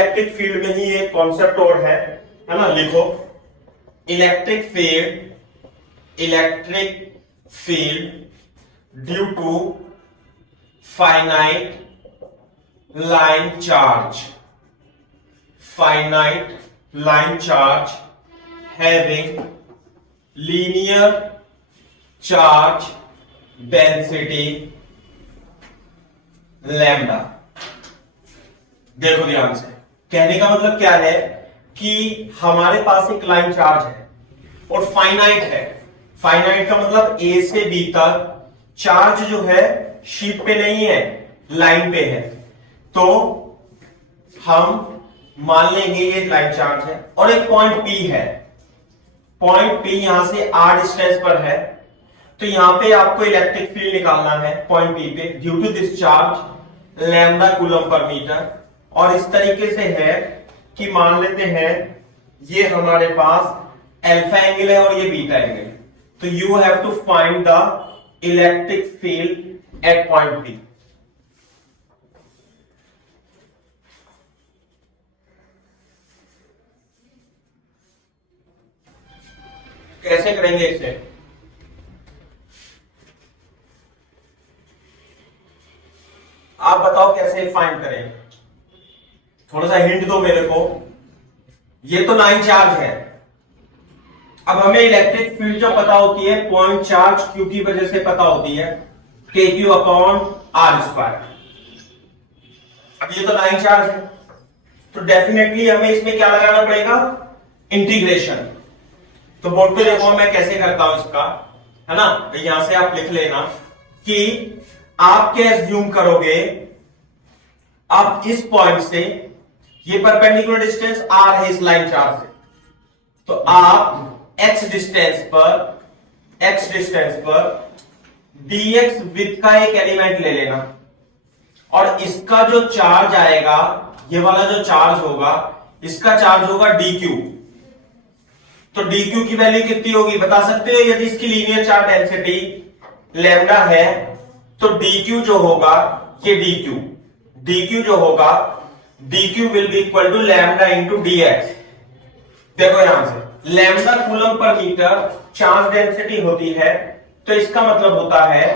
Electric field में ही एक concept और है ना, लिखो electric field due to finite line charge having linear charge density lambda. देखो ध्यान से, कहने का मतलब क्या है कि हमारे पास एक लाइन चार्ज है और फाइनाइट है। फाइनाइट का मतलब ए से बी तक चार्ज जो है शीट पे नहीं है, लाइन पे है। तो हम मान लेंगे ये लाइन चार्ज है और एक पॉइंट पी है। पॉइंट पी यहां से आर डिस्टेंस पर है, तो यहां पे आपको इलेक्ट्रिक फील्ड निकालना है पॉइंट पी पे due to this charge lambda coulomb पर मीटर। और इस तरीके से है कि मान लेते हैं ये हमारे पास अल्फा एंगल है और ये बीटा एंगल, तो you have to find the electric field at point P. कैसे करेंगे इसे? आप बताओ कैसे फाइंड करें, थोड़ा सा हिंट दो मेरे को। ये तो लाइन चार्ज है, अब हमें इलेक्ट्रिक फील्ड जो पता होती है पॉइंट चार्ज क्यू की वजह से पता होती है, के क्यू अपॉन आर स्क्वायर। अब ये तो लाइन चार्ज है, तो डेफिनेटली हमें इसमें क्या लगाना पड़ेगा, इंटीग्रेशन। तो बोर्ड पे देखो मैं कैसे करता हूं इसका, है ना। तो यहां से आप लिख लेना कि आप क्या एज्यूम करोगे, अब इस पॉइंट से ये परपेंडिकुलर डिस्टेंस आर है इस लाइन चार्ज से, तो आप एक्स डिस्टेंस पर dx विथ का एक एलिमेंट ले लेना और इसका जो चार्ज आएगा, ये वाला जो चार्ज होगा, इसका चार्ज होगा dq। तो dq की वैल्यू कितनी होगी बता सकते हो? यदि इसकी लीनियर चार्ज डेंसिटी लैम्डा है तो dq जो होगा, ये dq जो होगा, dq will be equal to lambda into dx। देखो यहां से लैम्डा कूलम पर मीटर चार्ज डेंसिटी होती है, तो इसका मतलब होता है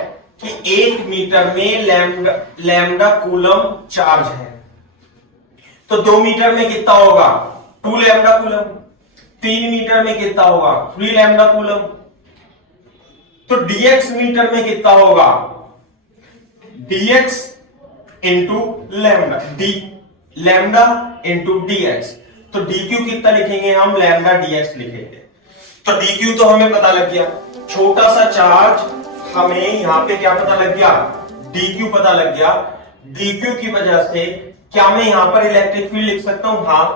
कि 1 मीटर में लैम्डा कूलम चार्ज है। तो 2 मीटर में कितना होगा, 2 लैम्डा कूलम। 3 मीटर में कितना होगा, 3 लैम्डा कूलम। तो dx मीटर में कितना होगा, dx into lambda, lambda into dx। तो dq कितना लिखेंगे हम, लैम्डा dx लिखेंगे। तो dq तो हमें पता लग गया, छोटा सा चार्ज हमें यहां पे क्या पता लग गया, dq पता लग गया। dq की वजह से क्या मैं यहां पर इलेक्ट्रिक फील्ड लिख सकता हूं? हां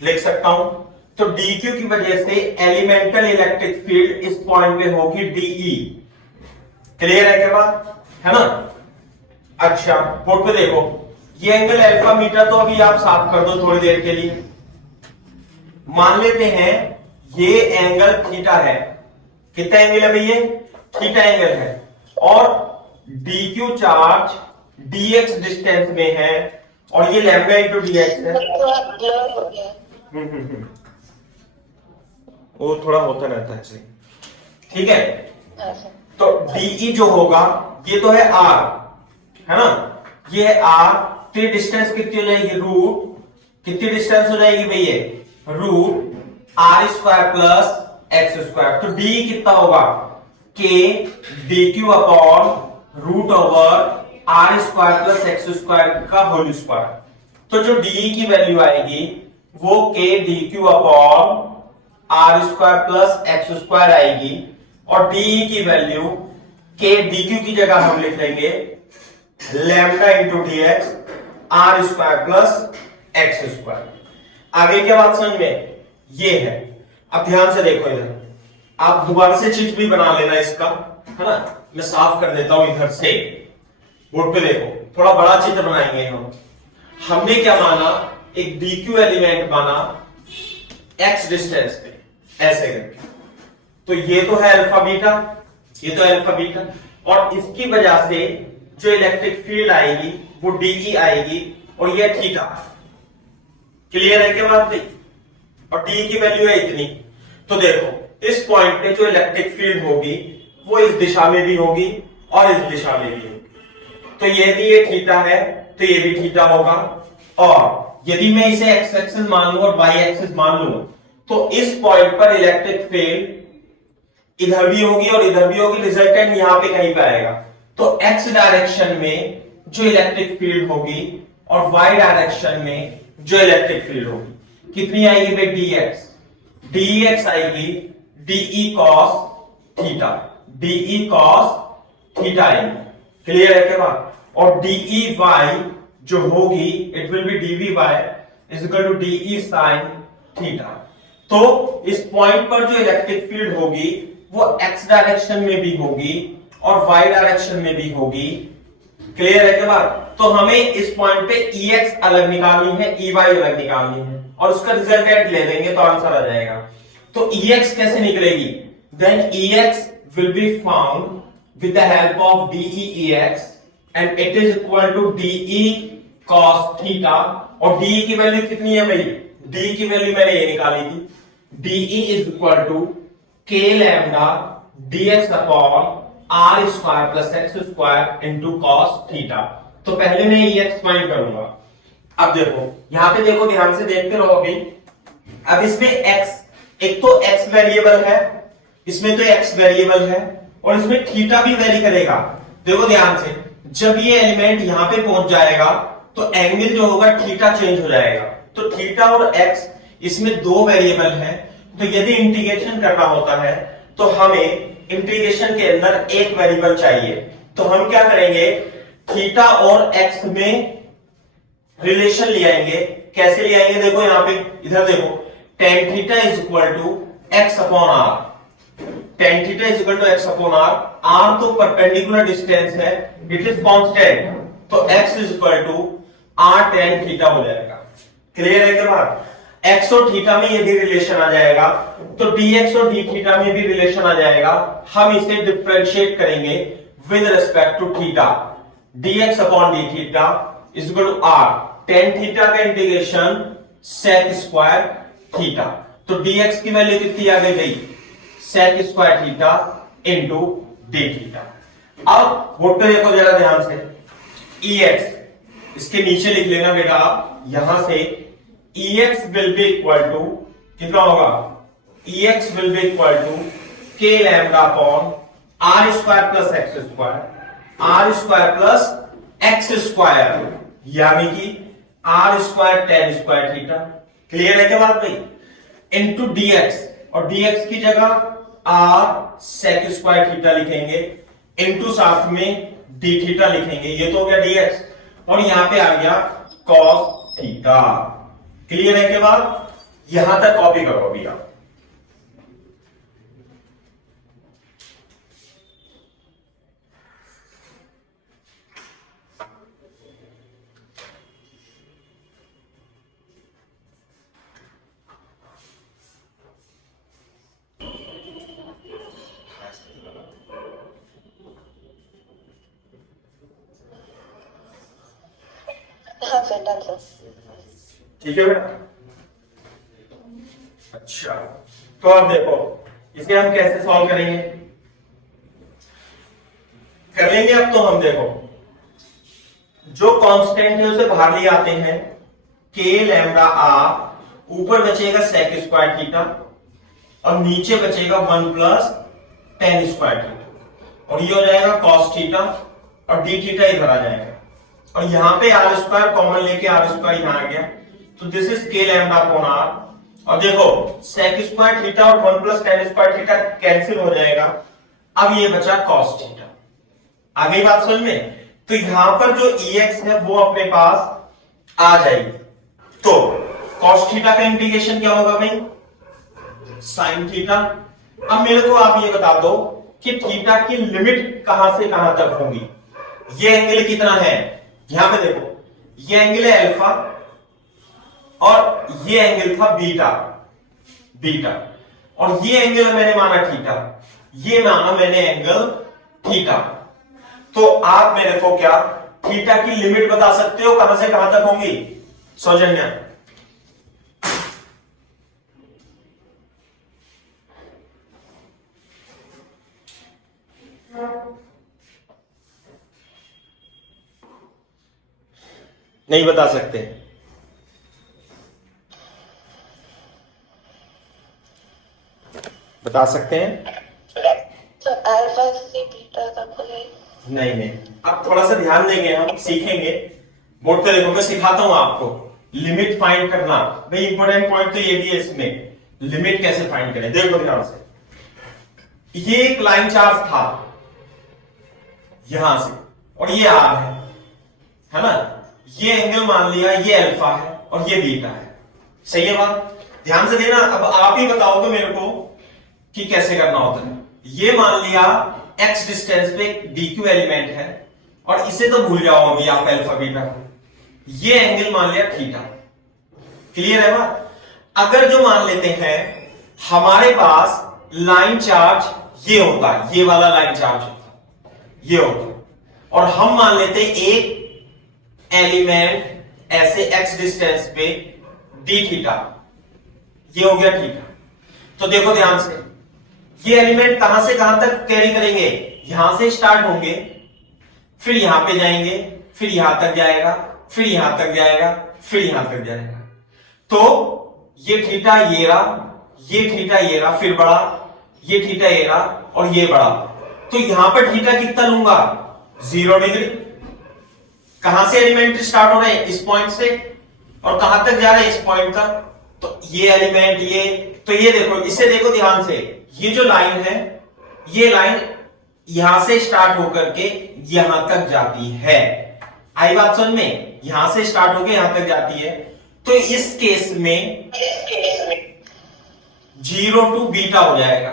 लिख सकता हूं। तो dq की वजह से एलिमेंटल इलेक्ट्रिक फील्ड इस पॉइंट पे होगी de। क्लियर है क्या बात, है ना। अच्छा बोर्ड पे देखो, ये एंगल अल्फा मीटर तो अभी आप साफ कर दो थोड़ी देर के लिए। मान लेते हैं ये एंगल थीटा है। कितना एंगल है भैया, थीटा एंगल है। और dq चार्ज dx डिस्टेंस में है और ये लैम्डा इंटू dx है। वो थोड़ा होता रहता है, ठीक है। तो de जो होगा, ये तो है r, है ना, ये है r। तो ये डिस्टेंस कितनी हो जाएगी, रूट, कितनी डिस्टेंस हो जाएगी भैया, root r square plus x square. तो d कितना होगा, k dq upon root over r square plus x square का होल स्क्वायर। तो जो d की वैल्यू आएगी वो k dq upon are square plus x square आएगी, और de की वैल्यू k dq की जगह हम लिख लेंगे lambda into dx r square plus x square. आगे क्या बात समझ में, ये है। अब ध्यान से देखो इधर, आप दोबारा से चित्र भी बना लेना इसका, है ना। मैं साफ कर देता हूं इधर से, बोर्ड पे देखो, थोड़ा बड़ा चित्र बनाएंगे हम। हमने क्या माना, एक dq एलिमेंट माना x डिस्टेंस पे, ऐसे करके। तो ये तो है अल्फा बीटा, ये तो अल्फा बीटा, और इसकी वजह से जो इलेक्ट्रिक फील्ड आएगी वो de आएगी, और ये थीटा। क्लियर है क्या बात भाई? और डी की वैल्यू है इतनी। तो देखो इस पॉइंट पे जो इलेक्ट्रिक फील्ड होगी वो इस दिशा में भी होगी और इस दिशा में भी होगी। तो यदि ये थीटा है तो ये भी थीटा होगा, और यदि मैं इसे एक्स एक्सिस मान लूं और वाई एक्सिस मान लूं तो इस पॉइंट पर इलेक्ट्रिक फील्ड इधर भी होगी और इधर भी होगी, रिजल्टेंट यहां पे कहीं पे आएगा। तो एक्स डायरेक्शन में जो इलेक्ट्रिक फील्ड होगी और वाई डायरेक्शन में जो इलेक्ट्रिक फील्ड होगी कितनी आएगी भाई? डीएक्स आएगी d e cos theta, d e cos theta आएगी। क्लियर है क्या बात? और डीई वाई जो होगी it will be d v y is equal to d e sine theta. तो इस पॉइंट पर जो इलेक्ट्रिक फील्ड होगी वो एक्स डायरेक्शन में भी होगी और वाई डायरेक्शन में भी होगी। क्लियर है क्या बात? तो हमें इस पॉइंट पे EX अलग निकालनी है, EY अलग निकालनी है और उसका रिजल्टेंट ले देंगे तो आंसर आ जाएगा। तो EX कैसे निकलेगी? Then EX will be found with the help of DEEX and it is equal to DE cos theta। और DE की वैल्यू कितनी है भाई? DE की वैल्यू मैंने ये निकाली थी, DE is equal to K lambda dx upon R square plus X square into cos theta। तो पहले मैं EX फाइंड करूंगा। अब देखो यहां पे देखो, ध्यान से देखते रहोगे। अब इसमें X, एक तो X वेरिएबल है, इसमें तो X वेरिएबल है और इसमें थीटा भी वेरी करेगा। देखो ध्यान से, जब ये एलिमेंट यहां पे पहुंच जाएगा तो एंगल जो होगा थीटा चेंज हो जाएगा। तो थीटा और X इसमें दो वेरिएबल है, तो यदि इंटीग्रेशन करना होता है तो हमें इंटीग्रेशन के अंदर एक वेरिएबल चाहिए। तो हम क्या करेंगे, थीटा और एक्स में रिलेशन ले आएंगे। कैसे ले आएंगे? देखो यहां पे, इधर देखो, tan theta is equal to x upon r. tan theta is equal to x upon r. R तो परपेंडिकुलर डिस्टेंस है, इट इज कांस्टेंट, तो x is equal to r tan theta हो जाएगा। क्लियर है क्या बात? x और theta में ये भी रिलेशन आ जाएगा, तो dx और d थीटा में भी रिलेशन आ जाएगा। हम इसे डिफरेंशिएट करेंगे with respect to theta. dx अपॉन d theta is equal to r tan theta का इंटीग्रेशन sec स्क्वायर थीटा। तो dx की वैल्यू कितनी आ गई? sec square theta into d theta. अब वो पे देखो जरा ध्यान से, ex इसके नीचे लिख लेना बेटा आप, यहां से EX will be equal to कितना होगा? EX will be equal to K lambda upon R square plus X square, R square plus X square, यानी कि R square tan square theta. Clear है क्या बात भाई? इनटू dx, और dx की जगह R sec स्क्वायर थीटा लिखेंगे, इनटू साथ में d थीटा लिखेंगे। ये तो हो गया dx और यहां पे आ गया cos थीटा। क्लियर है के बाद? यहां तक कॉपी करो अभी आप। ठीक है बेटा? अच्छा, तो अब देखो इसे हम कैसे सॉल्व करेंगे, कर लेंगे। अब तो हम देखो जो कांस्टेंट है उसे बाहर ले आते हैं, के लैम्डा आर, ऊपर बचेगा सेक स्क्वायर थीटा और नीचे बचेगा 1 प्लस tan स्क्वायर थीटा, और ये हो जाएगा cos थीटा और d थीटा इधर आ जाएगा, और यहां पे आर स्क्वायर कॉमन लेके आर स्क्वायर यहां आ गया, तो दिस इज के लैम्डा अपॉन आर। और देखो sec स्क्वायर थीटा और 1 plus tan square theta cancel हो जाएगा, अब ये बचा cos थीटा। आ गई बात समझ में? तो यहां पर जो EX है वो अपने पास आ जाएगी। तो cos थीटा का इंटीग्रेशन क्या होगा भाई? sin theta. अब मेरे को आप ये बता दो कि थीटा की लिमिट कहां से कहां तक होगी। ये एंगल कितना है? यहां पे देखो, ये एंगल है अल्फा और ये एंगल था बीटा, बीटा, और ये एंगल मैंने माना थीटा, ये माना मैंने एंगल थीटा। तो आप मेरे को क्या थीटा की लिमिट बता सकते हो कहां से कहां तक होंगी? सौजन्या नहीं बता सकते? बता सकते हैं? तो अल्फा से बीटा तक हो जाएगा। नहीं, अब थोड़ा सा ध्यान देंगे, हम सीखेंगे। बोर्ड पे देखो, मैं सिखाता हूं आपको लिमिट फाइंड करना। भाई इंपॉर्टेंट पॉइंट तो ये भी है इसमें, लिमिट कैसे फाइंड करें। देखो ध्यान से, ये एक लाइन चार्ज था यहां से, और ये आर है ना। ये एंगल मान लिया, ये अल्फा है और ये बीटा है। सही है बात? ध्यान से देना। अब आप ही बताओगे मेरे को कि कैसे करना होता है। ये मान लिया x डिस्टेंस पे dq एलिमेंट है, और इसे तो भूल जाओ अभी आप अल्फा बीटा। ये एंगल मान लिया थीटा। क्लियर है बात? अगर जो मान लेते हैं हमारे पास लाइन चार्ज ये होता है, ये वाला लाइन चार्ज होता, ये होता, और हम मान लेते एक एलिमेंट ऐसे x डिस्टेंस पे d थीटा, ये हो गया थीटा। तो देखो ध्यान से, ये एलिमेंट कहां से कहां तक कैरी करेंगे? यहां से स्टार्ट होंगे, फिर यहां पे जाएंगे, फिर यहां तक जाएगा, फिर यहां तक जाएगा, फिर यहां तक जाएगा। तो ये थीटा ये रहा, ये थीटा ये रहा, फिर बड़ा, ये थीटा ये रहा, और ये बड़ा। तो यहां पर थीटा कितना लूंगा? 0 डिग्री। कहां से एलिमेंट स्टार्ट हो रहे हैं? इस पॉइंट से, और कहां तक जा रहे हैं? इस पॉइंट तक। तो ये एलिमेंट ये, तो ये देखो, इसे देखो ध्यान से, ये जो लाइन है, ये लाइन यहां से स्टार्ट होकर के यहां तक जाती है। आई बात समझ में? यहां से स्टार्ट होकर यहां तक जाती है। तो इस केस में 0 टू बीटा हो जाएगा।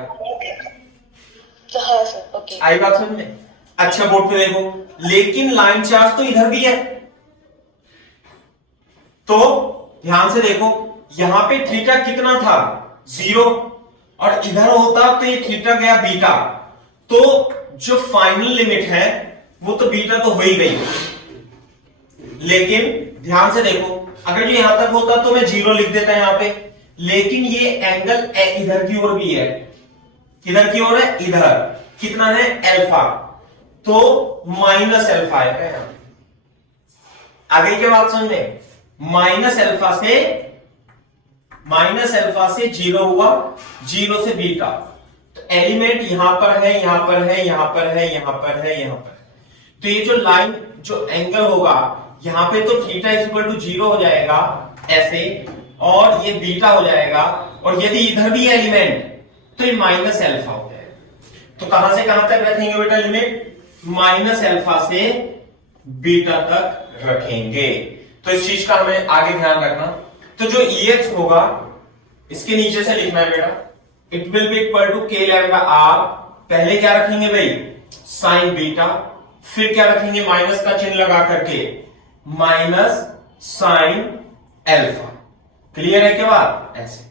हाँ सर, ओके। आई बात समझ में? अच्छा बोर्ड पे देखो, लेकिन लाइन चार्ज तो इधर भी है। तो ध्यान से देखो, यहां पे थीटा कितना था? 0, और इधर होता तो ये थीटा गया बीटा। तो जो फाइनल लिमिट है वो तो बीटा तो हो ही गई। लेकिन ध्यान से देखो, अगर जो यहां तक होता तो मैं 0 लिख देता यहां पे, लेकिन ये एंगल इधर की ओर भी है। किधर की ओर है? इधर। कितना है? अल्फा। तो माइनस अल्फा आएगा यहां। आगे क्या बात समझ में? माइनस अल्फा से 0 हुआ, 0 से बीटा। तो एलिमेंट यहां पर है, यहां पर है, यहां पर है, यहां पर है, यहां पर है। तो ये जो लाइन, जो एंगल होगा यहां पे, तो थीटा इज इक्वल टू 0 हो जाएगा ऐसे, और ये बीटा हो जाएगा। और यदि इधर भी एलिमेंट, तो ये माइनस अल्फा हो जाएगा। तो कहां से कहां तक रखेंगे बेटा लिमिट? माइनस अल्फा से बीटा तक रखेंगे। तो इस चीज का हमें आगे ध्यान रखना। तो जो EX होगा, इसके नीचे से लिखना है बेटा, it will be equal to k lambda r। पहले क्या रखेंगे भाई? Sine beta. फिर क्या रखेंगे? माइनस का चिन्ह लगा करके माइनस साइन अल्फा। क्लियर है क्या बात? ऐसे,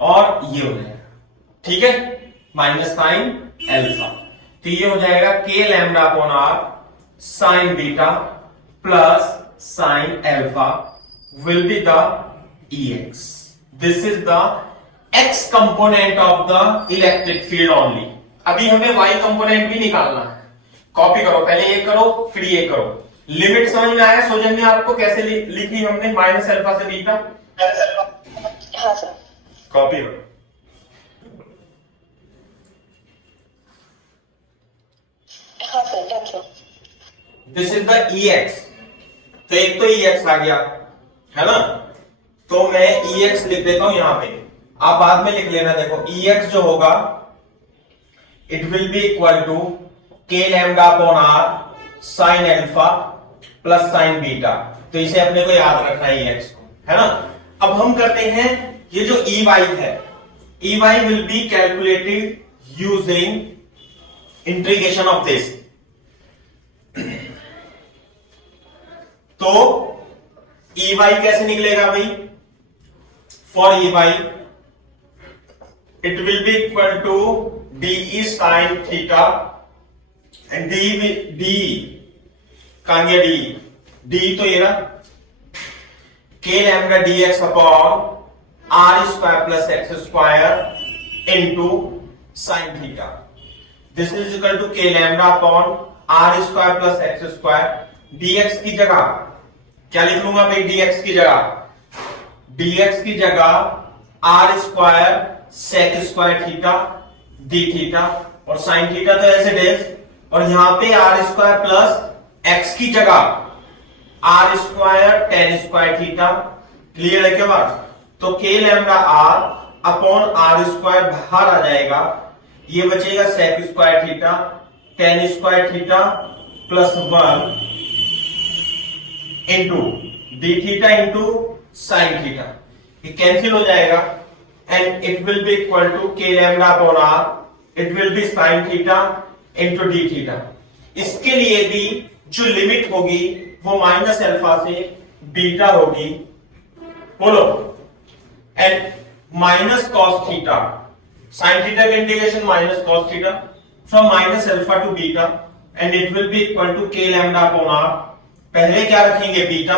और ये हो जाएगा, ठीक है, माइनस साइन अल्फा। तो ये हो जाएगा k lambda upon r sign beta plus sine alpha will be the EX. This is the X component of the electric field only. अभी हमें Y component भी निकालना है। कॉपी करो, पहले ये करो फिर ये करो। लिमिट समझ में आया सौजन्य आपको? कैसे लिखी हमने माइनस अल्फा से बीटा? हाँ सर। कॉपी करो। हाँ sir, done sir. This is the EX। तो एक तो EX आ गया है ना, तो मैं EX लिख देता हूं यहां पे, आप बाद में लिख लेना। देखो EX जो होगा, it will be equal to k lambda upon r sine alpha plus sine beta. तो इसे अपने को याद रखना है EX को, है ना। अब हम करते हैं, ये जो EY है, EY will be calculated using integration of this. तो EY कैसे निकलेगा भाई? For EY it will be equal to DE sine theta and D कहां गया? D तो ये रहा, k lambda dx upon r square plus x square into sine theta. This is equal to k lambda upon r square plus x square. dx की जगह क्या लिख लूंगा भाई dx की जगह? dx की जगह are square sec square theta d theta, और साइन थीटा तो ऐसे डेज, और यहां पे आर स्क्वायर प्लस एक्स की जगह are square tan square theta. Clear है क्या बात? तो K lambda R upon are square बाहर आ जाएगा, ये बचेगा sec square theta tan square theta plus 1 into D theta into sine theta, ये कैंसिल हो जाएगा and it will be equal to के lambda upon R, it will be sine theta into D theta. इसके लिए भी जो limit होगी वो माइनस अल्फा से बीटा होगी, बोलो, and minus cos theta, sine theta का integration minus cos theta from minus alpha to beta, and it will be equal to के लैम्डा अपॉन आर। पहले क्या रखेंगे? बीटा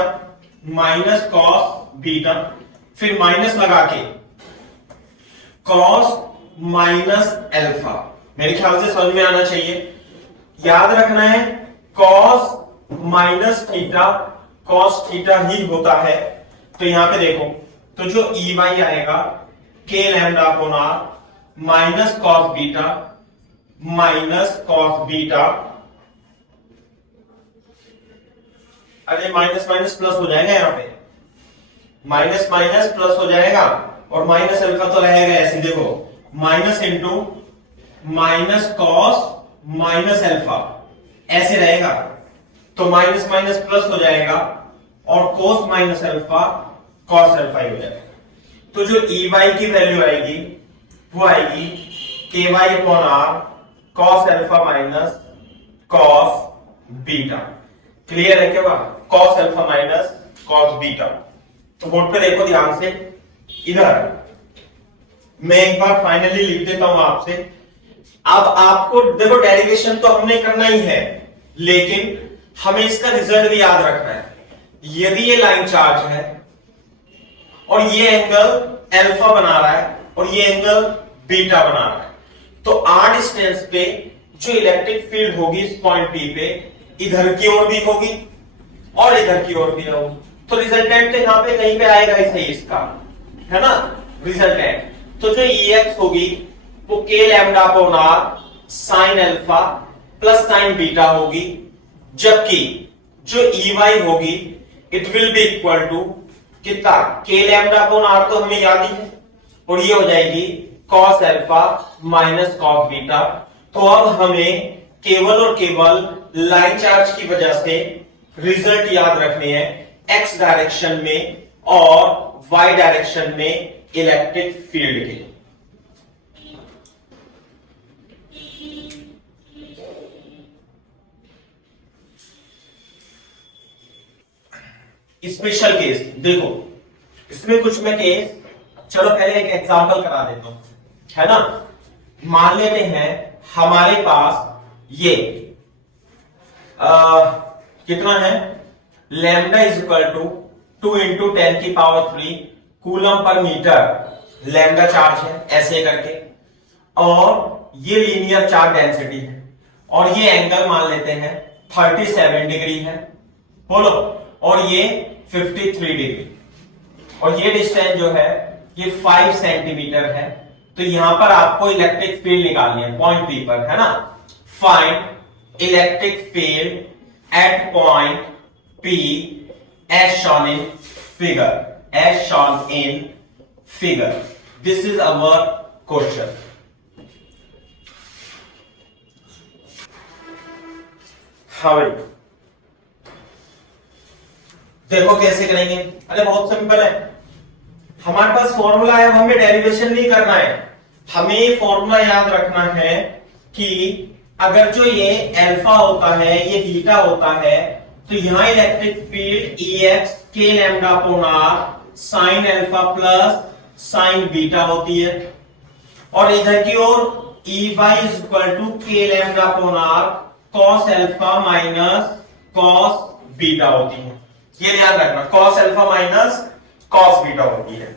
माइनस कॉस बीटा, फिर minus लगा के कॉस माइनस अल्फा। मेरे ख्याल से समझ में आना चाहिए, याद रखना है cos minus theta cos theta ही होता है। तो यहां पे देखो, तो जो ई वाई आएगा k lambda upon r minus cos beta minus cos beta, अरे माइनस माइनस प्लस हो जाएगा, यहां पे माइनस माइनस प्लस हो जाएगा, और माइनस अल्फा तो रहेगा ऐसे, देखो minus into minus cos minus alpha ऐसे रहेगा, तो माइनस माइनस प्लस हो जाएगा और cos minus alpha cos alpha ही हो जाएगा। तो जो ई वाई की वैल्यू आएगी वो आएगी k y upon r cos alpha minus cos beta. Clear है क्या बात? Cos alpha minus cos beta. तो बोर्ड पे देखो ध्यान से, इधर मैं एक बार फाइनली लिख देता हूं आपसे। अब आपको देखो डेरिवेशन तो हमने करना ही है, लेकिन हमें इसका रिजल्ट भी याद रखना है। यदि ये लाइन चार्ज है और ये एंगल अल्फा बना रहा है और ये एंगल बीटा बना रहा है, तो आर डिस्टेंस पे जो इलेक्ट्रिक फील्ड होगी इस पॉइंट पी पे, इधर की ओर भी होगी और इधर की ओर भी होगी। तो रिजल्टेंट तो यहां पे कहीं पे आएगा ही सही इसका, है ना, रिजल्टेंट। तो जो EX होगी वो k lambda upon r sine alpha plus sine beta होगी, जबकि जो EY होगी it will be equal to कितना? के लैम्डा अपॉन आर तो हमें याद ही है, और ये हो जाएगी cos alpha minus cos beta. तो अब हमें केवल और केवल लाइन चार्ज की वजह से रिजल्ट याद रखने हैं एक्स डायरेक्शन में और वाई डायरेक्शन में इलेक्ट्रिक फील्ड के। स्पेशल केस देखो, इसमें कुछ मैं केस, चलो पहले एक एग्जांपल करा देता हूं, है ना। मान लेते हैं हमारे पास ये कितना है, lambda is equal to 2 into 10 की पावर 3 कूलम पर मीटर लैम्डा चार्ज है, ऐसे करके, और ये लीनियर चार्ज डेंसिटी है, और ये एंगल मान लेते हैं 37 डिग्री है, बोलो, और ये 53 डिग्री, और ये डिस्टेंस जो है ये 5 सेंटीमीटर है। तो यहां पर आपको इलेक्ट्रिक फील्ड निकालनी है पॉइंट पी पर, है ना। Find electric field at point p as shown in figure, as shown in figure. This is our question. हाँ भाई, देखो कैसे करेंगे। अरे बहुत सिंपल है, हमारे पास फॉर्मूला है, हमें डेरिवेशन नहीं करना है, हमें फॉर्मूला याद रखना है कि अगर जो ये अल्फा होता है ये बीटा होता है, तो यहां electric field EX k lambda upon r sine alpha plus sine beta होती है, और इधर की ओर EY इज इक्वल टू के lambda upon r cos alpha minus cos beta होती है। ये ध्यान रखना, cos alpha minus cos beta होती है।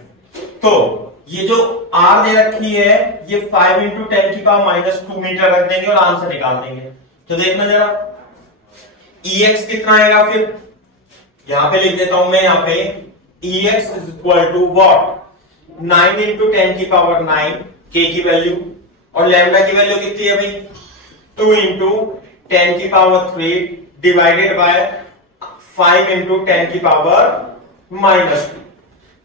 तो ये जो आर दे रखी है ये 5 इंटू 10 की पावर माइनस 2 मीटर रख देंगे और आंसर निकाल देंगे। तो देखना जरा EX कितना आएगा, फिर यहां पे लिख देता हूं मैं, यहां पे ex is equal to what, 9 into 10 की पावर 9 k की वैल्यू, और लैम्डा की वैल्यू कितनी है भाई, 2 इंटू 10 की पावर 3 डिवाइडेड बाय 5 इंटू 10 की पावर -2।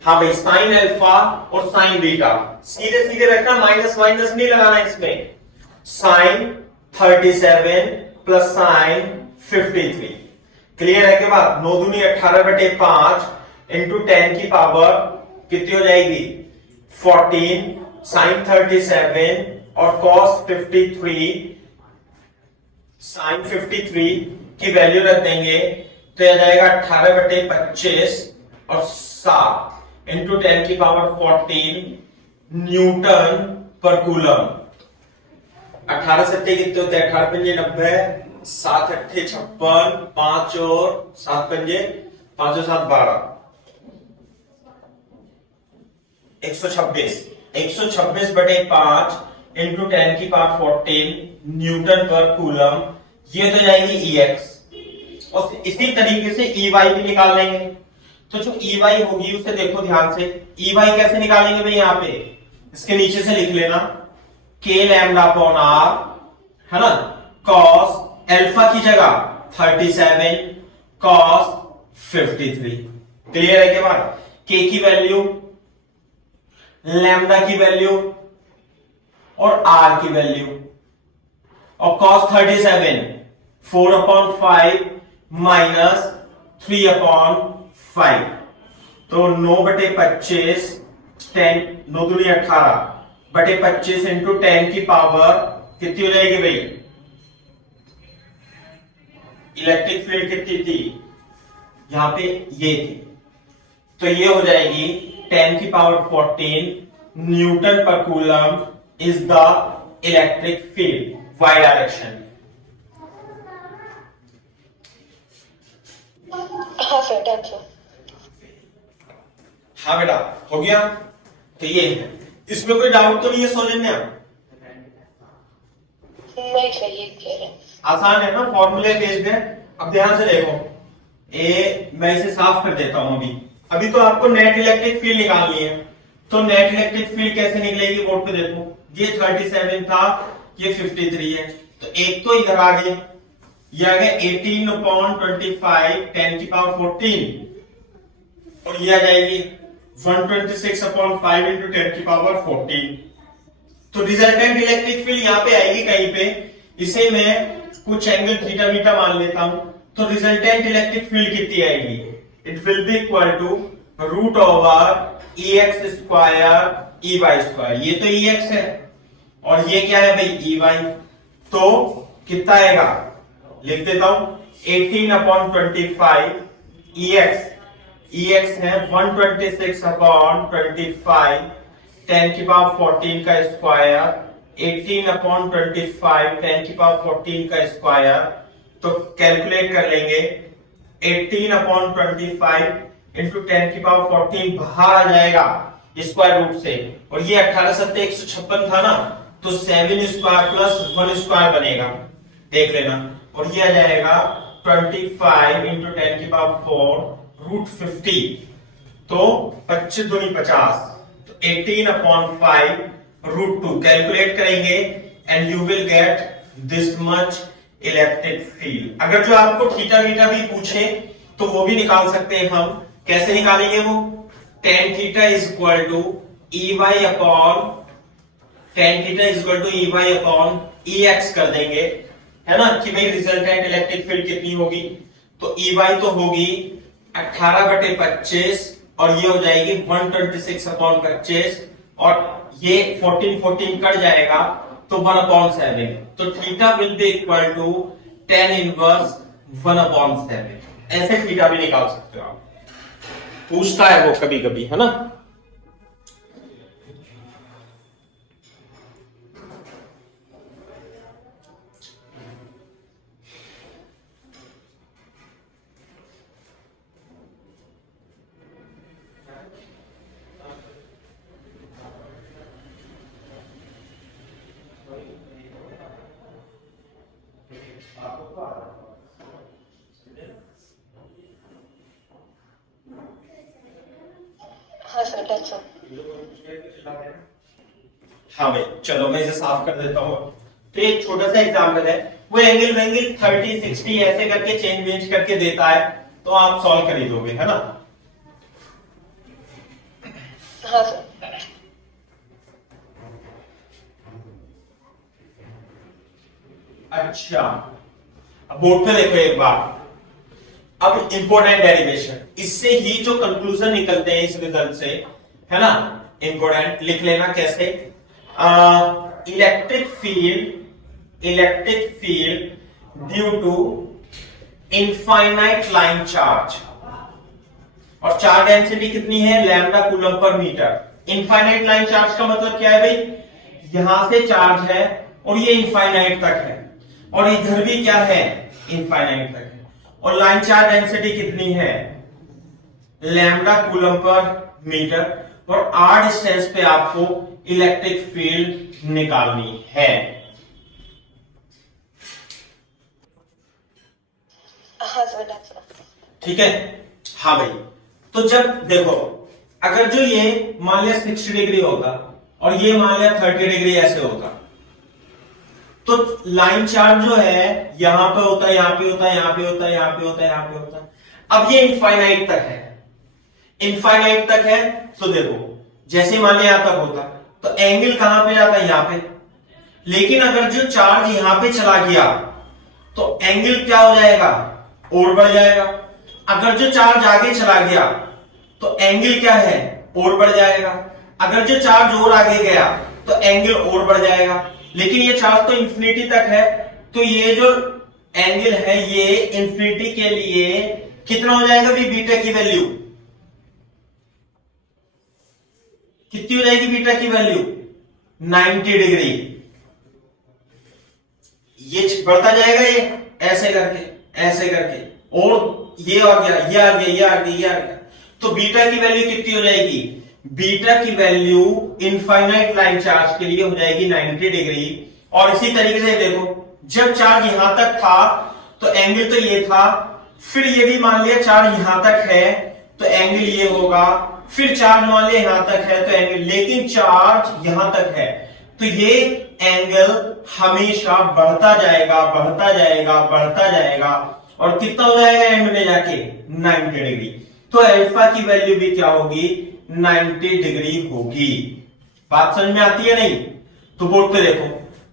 हाँ भाई, साइन अल्फा और साइन बीटा सीधे सीधे रखना, माइनस माइनस नहीं लगाना इसमें। साइन 37 प्लस साइन 53, क्लियर है के बाद 9 दूनी 18/5 इंटू 10 की पावर कितनी हो जाएगी 14, साइन 37 और कॉस 53, साइन 53 की वैल्यू रख देंगे तो यह जाएगा 18/25 और 7 इंटू 10 की पावर 14 न्यूटन पर कूलम। 18 सत्ते कितने होते हैं, 18 पंजे 90, 7 अट्ठे 56, 5 और 7 पंजे 5 और 7 12, 126, 126/5 इंटू 10 की पावर 14 न्यूटन पर कूलम। ये तो जाएगी EX, और इसी तरीके से EY भी निकाल लेंगे। तो जो EY होगी उसे देखो ध्यान से, EY कैसे निकालेंगे भाई, यहां पे इसके नीचे से लिख लेना K लैम्डा अपॉन R, है ना, cos अल्फा की जगह 37 cos 53, क्लियर है के बाद K की वैल्यू, लैम्डा की वैल्यू और R की वैल्यू, और cos 37 4/5 माइनस 3/5, तो 9/25 10 9 दूनी 18/25 इंटू 10 की पावर कितनी हो जाएगी भाई, इलेक्ट्रिक फील्ड कितनी थी यहां पे, ये थी, तो ये हो जाएगी 10 की power 14 newton per coulomb is the electric field, y direction. हाँ सर, डन सर। हाँ बेटा, हो गया। तो ये है, इसमें कोई डाउट तो नहीं है सोचने आप? नहीं सर, ये क्लियर है। आसान है ना, फॉर्मूले बेस्ड है। अब ध्यान से देखो, मैं इसे साफ कर देता हूं। अभी तो आपको नेट इलेक्ट्रिक फील्ड निकालनी है, तो नेट इलेक्ट्रिक फील्ड कैसे निकलेगी बोर्ड पे देखो, ये 37 था, ये 53 है, तो एक तो इधर आ गया, ये आ गया 18/25 10 की पावर 14, और ये आ जाएगी 126/5 इंटू 10 की पावर 14। तो रिजल्टेंट इलेक्ट्रिक फील्ड यहां पे आएगी कहीं पे, इसे मैं कुछ एंगल थीटा बीटा मान लेता हूं, तो रिजल्टेंट इलेक्ट्रिक फील्ड कितनी आएगी, it will be equal to root over EX square EY square. ये तो EX है और ये क्या है भाई EY, तो कितना आएगा लिख देता हूं 18/25 EX है 126/25 10 की पावर 14 का स्क्वायर, 18/25 10 की पावर 14 का स्क्वायर, तो कैलकुलेट कर लेंगे 18/25 इंटू 10 की पावर 14 बाहर आ जाएगा स्क्वायर रूट से, और ये 18 सत्ते 156 था ना, तो 7 स्क्वायर प्लस 1 स्क्वायर बनेगा, देख लेना, और ये आ जाएगा 25 इंटू 10 की पावर 4 रूट 50, तो 25 दूनी 50, तो 18/5 रूट 2 कैलकुलेट करेंगे and you will get this much electric field. अगर जो आपको थीटा वीटा भी पूछे तो वो भी निकाल सकते हैं हम। कैसे निकालेंगे वो, tan theta is equal to EY upon EX कर देंगे, है ना, कि भाई रिजल्टेंट इलेक्ट्रिक फील्ड कितनी होगी, तो EY तो होगी 18/25 और ये हो जाएगी 126/25, और ये 14 कट जाएगा तो 1/7, तो theta will be equal to tan inverse 1/7। ऐसे थीटा भी निकाल सकते हो आप, पूछता है वो कभी कभी, है ना। हाँ सर, that's all. हाँ भाई चलो मैं इसे साफ कर देता हूँ। तो एक छोटा सा एग्जाम्पल है, वो एंगल 30 60 ऐसे करके चेंज करके देता है, तो आप सॉल्व कर ही दोगे, है ना? हाँ सर. अच्छा, अब बोर्ड पे देखो एक बार। अब इंपॉर्टेंट डेरिवेशन, इससे ही जो कंक्लूजन निकलते हैं इस रिजल्ट से, है ना? इंपॉर्टेंट लिख लेना कैसे। Electric field due to infinite line charge, और चार्ज डेंसिटी कितनी है? लैम्डा कूलम पर मीटर। इनफाइनाइट लाइन चार्ज का मतलब क्या है भाई? यहां से चार्ज है और ये इनफाइनाइट तक है, और इधर भी क्या है? इनफाइनाइट तक है। और लाइन चार्ज डेंसिटी कितनी है? लैम्डा कूलम पर मीटर, और r डिस्टेंस पे आपको इलेक्ट्रिक फील्ड निकालनी है। हाँ सर, that's all. ठीक है? हाँ भाई, तो जब देखो, अगर जो ये मान लिया 60 डिग्री होता और ये मान लिया 30 डिग्री ऐसे होता, तो लाइन चार्ज जो है यहां पे होता है, यहां पे होता है, यहां पे होता है, यहां पे होता है, यहां पे होता है। अब ये इनफाइनाइट तक है, इनफाइनाइट तक है, तो देखो जैसे मान लिया यहां तक होता तो एंगल कहां पे आता है? यहां पे। लेकिन अगर जो चार्ज यहां पे चला गया तो एंगल क्या हो जाएगा? और बढ़ जाएगा। अगर जो चार्ज आगे चला गया तो एंगल क्या है? और बढ़ जाएगा। अगर जो चार्ज और आगे गया तो एंगल और बढ़ जाएगा। लेकिन ये चार्ज तो इंफिनिटी तक है, तो ये जो एंगल है ये इंफिनिटी के लिए कितना हो जाएगा भी? बीटा की वैल्यू कितनी हो जाएगी? बीटा की वैल्यू 90 डिग्री। ये बढ़ता जाएगा, ये ऐसे करके, और ये आ गया, ये आ गया, ये आ गया, ये आ गया। तो बीटा की वैल्यू कितनी हो जाएगी? बीटा की वैल्यू इनफाइनाइट लाइन चार्ज के लिए हो जाएगी 90 डिग्री। और इसी तरीके से देखो, जब चार्ज यहां तक था तो एंगल तो ये था, फिर ये भी मान लिया चार्ज यहां तक है तो एंगल ये होगा, फिर चार्ज मान लिया यहां तक है तो एंगल, लेकिन चार्ज यहां तक है तो ये एंगल हमेशा बढ़ता जाएगा, बढ़ता जाएगा, बढ़ता जाएगा, और कितना हो जाएगा एंड में जाके? 90 डिग्री। तो अल्फा की वैल्यू भी क्या होगी? 90 डिग्री होगी। बात समझ में आती है नहीं? तो बोर्ड पे देखो,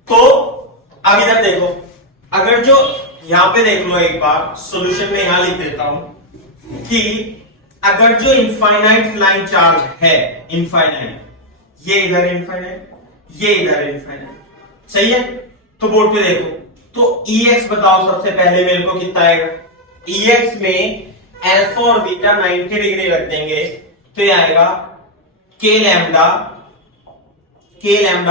तो अब इधर देखो, अगर जो यहां पे देख लो एक बार, सॉल्यूशन में यहां लिख देता हूं कि अगर जो इनफाइनाइट लाइन चार्ज है, इनफाइनाइट, ये इधर इनफाइनाइट, ये इधर इनफाइनाइट, सही है? तो बोर्ड पे देखो, तो EX बताओ सबसे पहले मेरे को कितना आएगा? EX में अल्फा और बीटा 90 डिग्री रख देंगे तो ये आएगा K lambda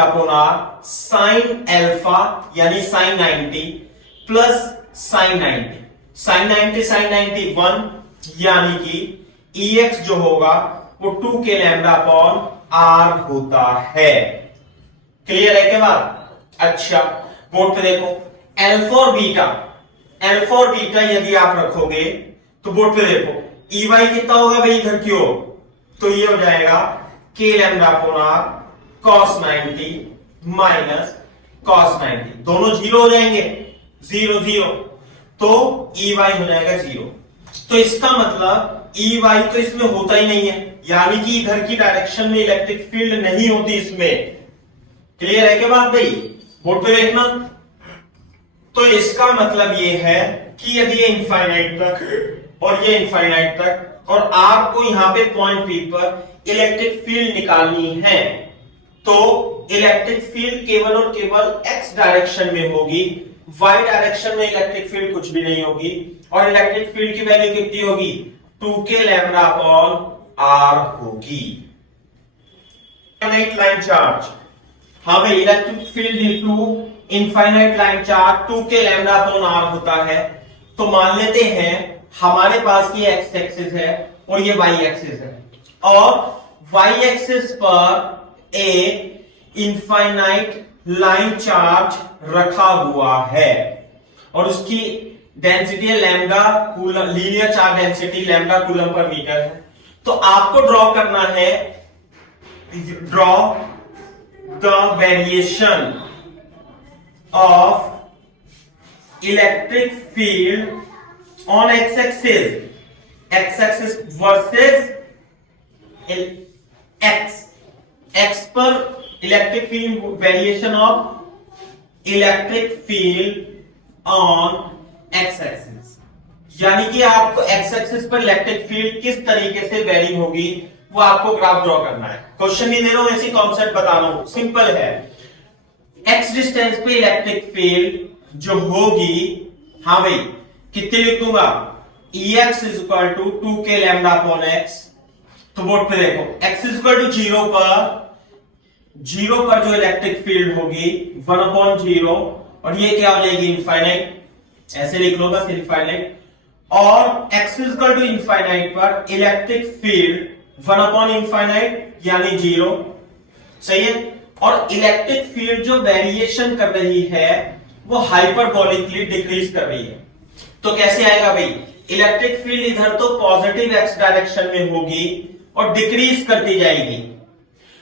upon R sine alpha यानी साइन 90 प्लस साइन 90 1, यानी कि EX जो होगा वो 2K लैम्डा अपॉन R होता है। क्लियर है क्या बात? अच्छा, बोर्ड पे देखो, अल्फा और बीटा यदि आप रखोगे तो बोर्ड पे देखो EY कितना होगा भाई इधर की ओर? तो ये हो जाएगा K lambda upon R cos 90 minus cos 90, दोनों 0 हो जाएंगे, 0 तो EY हो जाएगा 0। तो इसका मतलब EY तो इसमें होता ही नहीं है, यानी कि इधर की डायरेक्शन में इलेक्ट्रिक फील्ड नहीं होती इसमें। क्लियर है क्या बात भाई? बोर्ड पे देखना। तो इसका मतलब ये है कि यदि ये इनफाइनाइट तक और ये इनफाइनाइट तक, और आपको यहां पे पॉइंट P पर इलेक्ट्रिक फील्ड निकालनी है, तो इलेक्ट्रिक फील्ड केवल और केवल x डायरेक्शन में होगी, y डायरेक्शन में इलेक्ट्रिक फील्ड कुछ भी नहीं होगी। और इलेक्ट्रिक फील्ड की वैल्यू कितनी होगी? 2K लैम्डा अपॉन R होगी। इनफाइनाइट लाइन चार्ज, हाँ भाई, electric field into infinite line charge 2K lambda upon R होता है। तो मान लेते हैं हमारे पास ये x एक्सिस है और ये y एक्सिस है, और y एक्सिस पर एक इनफाइनाइट लाइन चार्ज रखा हुआ है और उसकी डेंसिटी है lambda coulomb, linear charge density lambda coulomb पर मीटर है। तो आपको ड्रॉ करना है, draw the variation of electric field on X axis versus X पर electric field, variation of electric field on X axis, यानी कि आपको एक्स एक्सिस पर इलेक्ट्रिक फील्ड किस तरीके से वेरी होगी वो आपको ग्राफ ड्रॉ करना है। क्वेश्चन नहीं दे रहा हूं, ऐसी कॉन्सेप्ट बता रहा हूं, सिंपल है। एक्स डिस्टेंस पे इलेक्ट्रिक फील्ड जो होगी, हाँ भाई कितने लिख दूंगा, Ex is equal to 2k lambda upon x. तो बोर्ड पे देखो, x इज इक्वल टू 0 पर जो इलेक्ट्रिक फील्ड होगी 1/0, और ये क्या हो जाएगी, इनफाइनाइट, ऐसे लिख लो बस, इनफाइनाइट। और x is equal to infinite पर इलेक्ट्रिक फील्ड 1/इनफाइनाइट यानी 0, सही है। और इलेक्ट्रिक फील्ड जो वेरिएशन कर रही है वो हाइपरबोलिकली डिक्रीज कर रही है। तो कैसे आएगा भाई, इलेक्ट्रिक फील्ड इधर तो पॉजिटिव एक्स डायरेक्शन में होगी और डिक्रीज करती जाएगी,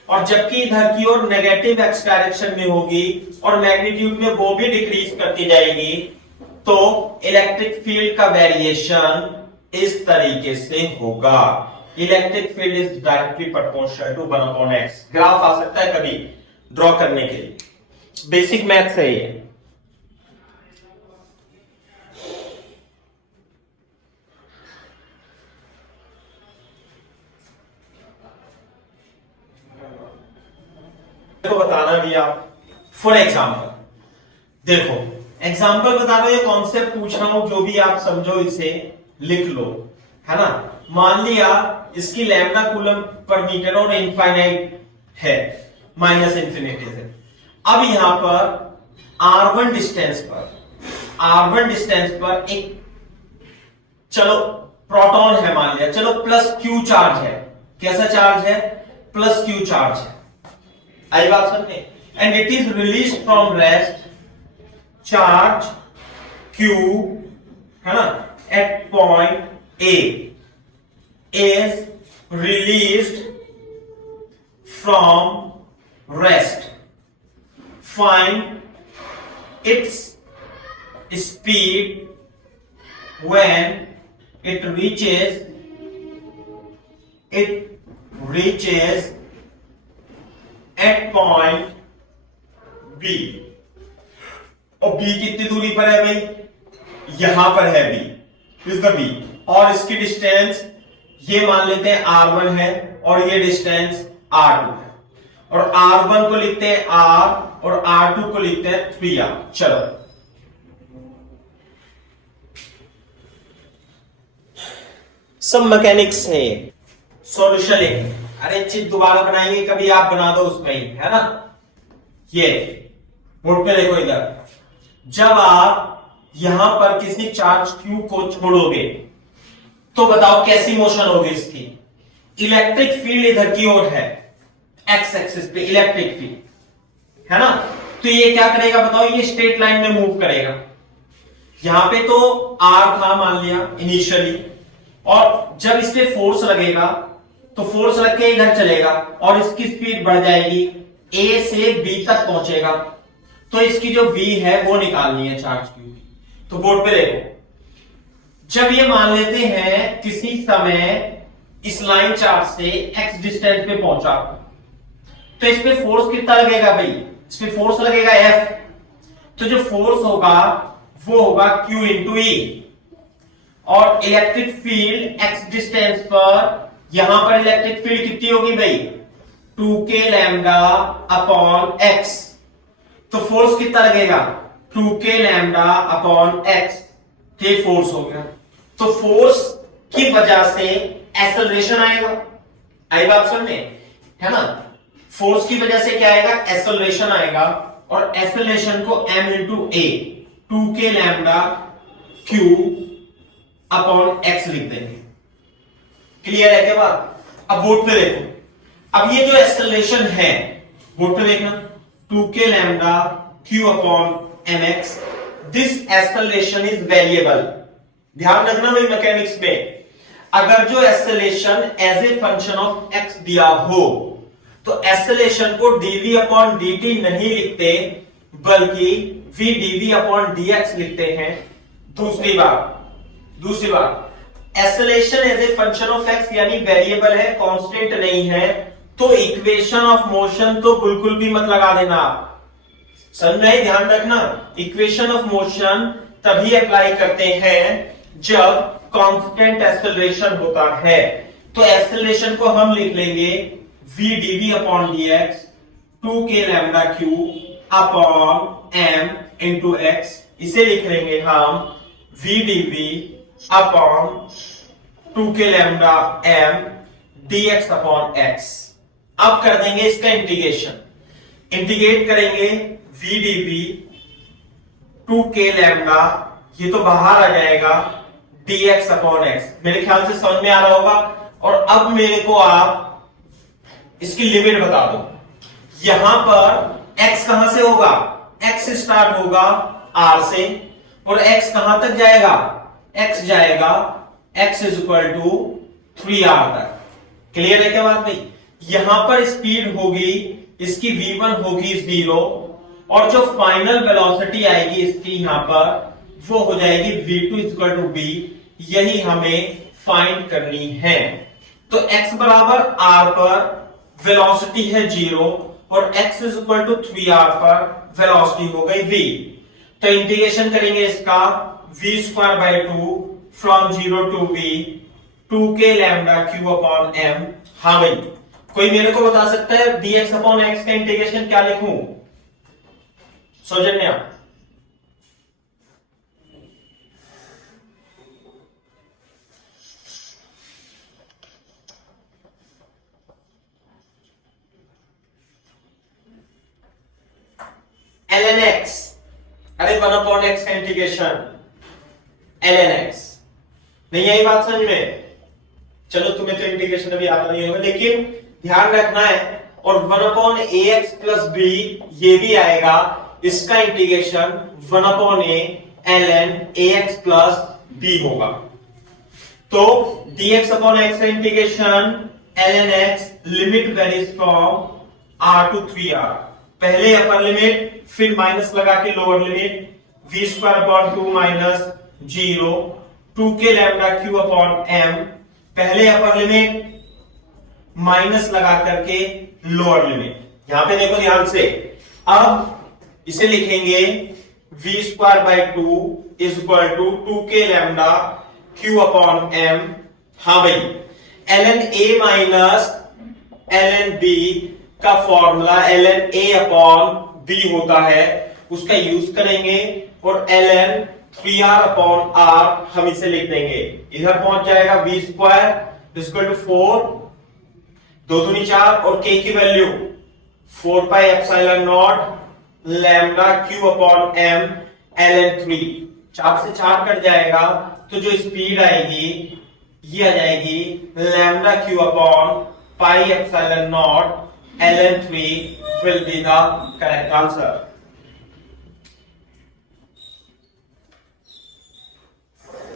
और जबकि इधर की ओर नेगेटिव एक्स डायरेक्शन में होगी और मैग्नीट्यूड में वो भी डिक्रीज करती जाएगी। तो इलेक्ट्रिक फील्ड का वेरिएशन इस तरीके से होगा, electric field is directly proportional to 1/x। Graph आ सकता है कभी ड्रॉ करने के लिए, बेसिक मैथ है ये। देखो बताना भी आप, फॉर एग्जाम्पल देखो, एग्जाम्पल बता रहा हूं, ये कॉन्सेप्ट पूछ रहा हूं, जो भी आप समझो इसे लिख लो, है ना। मान लिया इसकी लैम्डा कूलम पर मीटर और इनफाइनाइट है, माइनस इंफिनिटी से। अब यहां पर R1 डिस्टेंस पर एक, चलो प्रोटॉन है मान लिया, चलो प्लस क्यू चार्ज है। कैसा चार्ज है, प्लस क्यू चार्ज है, आई बात समझे। And it is release from rest charge Q, है ना, at point A is released from rest. Find its speed when it reaches at point B. और B कितनी दूरी पर है भाई, यहां पर है B, इज द B, और इसकी डिस्टेंस ये मान लेते हैं R1 है और ये डिस्टेंस R2 है, और R1 को लिखते हैं R और R2 को लिखते हैं 3R। चलो सब मैकेनिक्स है, सॉल्यूशन लेंगे। अरे चीज दोबारा बनाएंगे कभी, आप बना दो उसमें ही, है ना। ये बोर्ड पे देखो, इधर जब आप यहां पर किसी चार्ज Q को छोड़ोगे तो बताओ कैसी मोशन होगी इसकी। इलेक्ट्रिक फील्ड इधर की ओर है, एक्स एक्सिस पे इलेक्ट्रिक फील्ड, है ना। तो ये क्या करेगा बताओ, ये स्ट्रेट लाइन में मूव करेगा। यहां पे तो R था मान लिया इनिशियली, और जब इस पे फोर्स लगेगा तो फोर्स लग के इधर चलेगा और इसकी स्पीड बढ़ जाएगी, A से B तक पहुंचेगा। तो इसकी जो V है वो निकालनी है चार्ज Q की। तो बोर्ड पे देखो, जब ये मान लेते हैं किसी समय इस लाइन चार्ज से x डिस्टेंस पे पहुंचा, तो इस पे फोर्स कितना लगेगा भाई, इस पे फोर्स लगेगा F। तो जो फोर्स होगा वो होगा Q इंटू E, और इलेक्ट्रिक फील्ड x डिस्टेंस पर, यहां पर इलेक्ट्रिक फील्ड कितनी होगी भाई, 2k लैम्डा अपॉन x। तो फोर्स कितना लगेगा, 2k लैम्डा अपॉन x, ये फोर्स हो गया। तो फोर्स की वजह से एक्सेलरेशन आएगा, आई बात समझ में, है ना। फोर्स की वजह से क्या आएगा, एक्सेलरेशन आएगा, और एक्सेलरेशन को m into a, 2k lambda q upon x लिख देंगे। क्लियर है क्या बात। अब बोर्ड पे देखो, अब ये जो एक्सेलरेशन है, बोर्ड पे देखना, 2k lambda q upon mx, this acceleration is variable. ध्यान रखना भाई मैकेनिक्स में, अगर जो acceleration as a function of x दिया हो तो एक्सेलेरेशन को dv अपॉन dt नहीं लिखते बल्कि v dv अपॉन dx लिखते हैं। दूसरी बात acceleration as a function of x यानी वेरिएबल है, कांस्टेंट नहीं है, तो इक्वेशन ऑफ मोशन तो बिल्कुल भी मत लगा देना आप। समझ में, ध्यान रखना, इक्वेशन ऑफ मोशन तभी अप्लाई करते हैं जब कांस्टेंट एक्सेलरेशन होता है। तो एक्सेलरेशन को हम लिख लेंगे v dv upon dx 2k lambda q upon m into x। इसे लिख लेंगे हम v dv upon 2k lambda m dx अपॉन x। अब कर देंगे इसका इंटीग्रेशन, इंटीग्रेट करेंगे v dv 2k लैम्डा, ये तो बाहर आ जाएगा, dx अपॉन x। मेरे ख्याल से समझ में आ रहा होगा। और अब मेरे को आप इसकी लिमिट बता दो। यहां पर x कहां से होगा, x स्टार्ट होगा r से, और x कहां तक जाएगा, x जाएगा x is equal to 3r तक। क्लियर है क्या बात नहीं? यहां पर स्पीड होगी इसकी v1 होगी 0, और जो फाइनल वेलोसिटी आएगी इसकी यहां पर वो हो जाएगी v2 इक्वल टू b। यही हमें फाइंड करनी है। तो x बराबर r पर वेलोसिटी है 0 और x is equal to 3r पर वेलोसिटी हो गई v। तो इंटीग्रेशन करेंगे इसका v square by 2 from 0 to v 2k lambda q upon m। हाँ भाई, कोई मेरे को बता सकता है dx अपॉन x का इंटीग्रेशन क्या लिखूं? सौजन्या, ln x, अरे 1 अपॉन x का इंटीग्रेशन ln x। नहीं आई बात समझ में? चलो तुम्हें तो इंटीग्रेशन अभी आता नहीं होगा, लेकिन ध्यान रखना है। और 1 अपॉन ax प्लस b ये भी आएगा, इसका integration 1 upon a ln ax plus b होगा। तो dx अपॉन x का integration ln x limit varies from r to 3r। पहले अपर लिमिट फिर माइनस लगा के lower limit, v square upon 2 minus 0 2k lambda q upon m। पहले upper limit minus लगा करके लोअर लिमिट। यहां पे देखो ध्यान से, अब इसे लिखेंगे v square by 2 is equal to 2k lambda q upon m। हाँ भाई, ln a minus ln b का formula ln a upon b होता है, उसका यूज करेंगे और ln 3r अपॉन r हम इसे लिख देंगे। इधर पहुंच जाएगा v स्क्वायर इक्वल टू 4 2 दूनी 4 और k की value 4 pi epsilon not lambda q upon m ln 3। 4 से 4 कट जाएगा तो जो स्पीड आएगी ये आ जाएगी lambda q upon pi epsilon not ln 3 will be the correct answer।